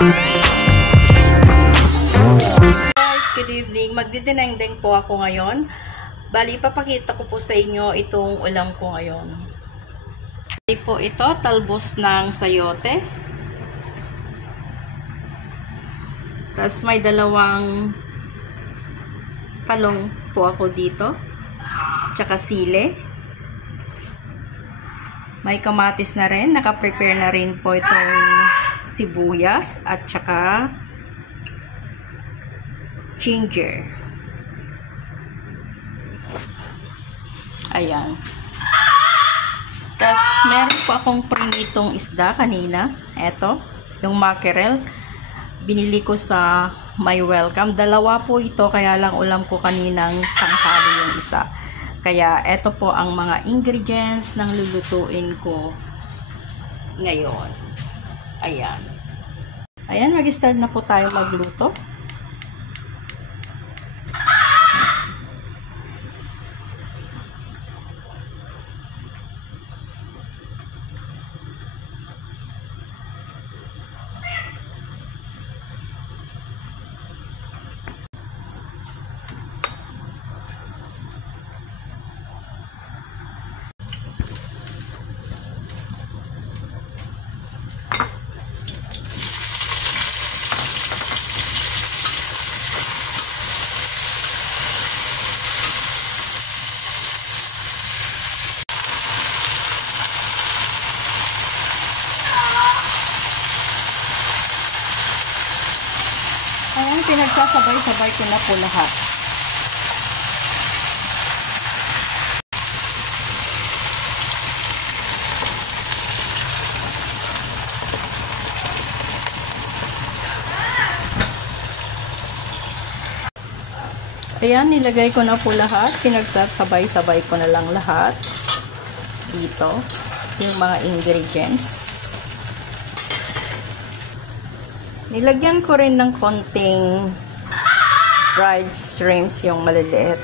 Guys, good evening. Magdidinengdeng po ako ngayon. Bali, papakita ko po sa inyo itong ulam ko ngayon. Bali po ito, talbos ng sayote. Tapos may dalawang talong po ako dito. Tsaka sile. May kamatis na rin. Naka-prepare na rin po itong sibuyas at tsaka ginger. Ayan. Tapos meron po akong prinitong isda kanina. Eto, yung mackerel. Binili ko sa My Welcome. Dalawa po ito, kaya lang ulam ko kaninang tanghali yung isa. Kaya eto po ang mga ingredients ng lulutuin ko ngayon. Ayan. Ayan, mag-start na po tayo magluto. Ayan, pinagsasabay-sabay ko na po lahat. Ayan, nilagay ko na po lahat. Pinagsasabay-sabay ko na lang lahat. Dito, yung mga ingredients. Nilagyan ko rin ng konting fried shrimps, yung maliliit.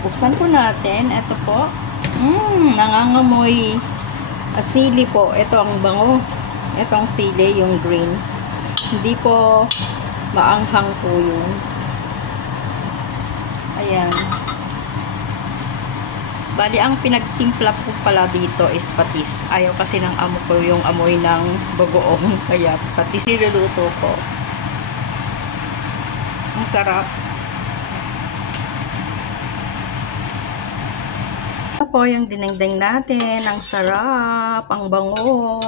Buksan po natin. Ito po. Nangangamoy sili po. Ito ang bango. Ito ang sili, yung green. Hindi po maanghang po yun. Ayan. Bali, ang pinagtimpla po pala dito is patis. Ayaw kasi ng amo ko yung amoy ng bagoong. Kaya patis niluluto ko. Ang sarap. Ito po yung dinengdeng natin. Ang sarap. Ang bango.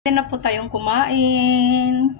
Pwede na po tayong kumain.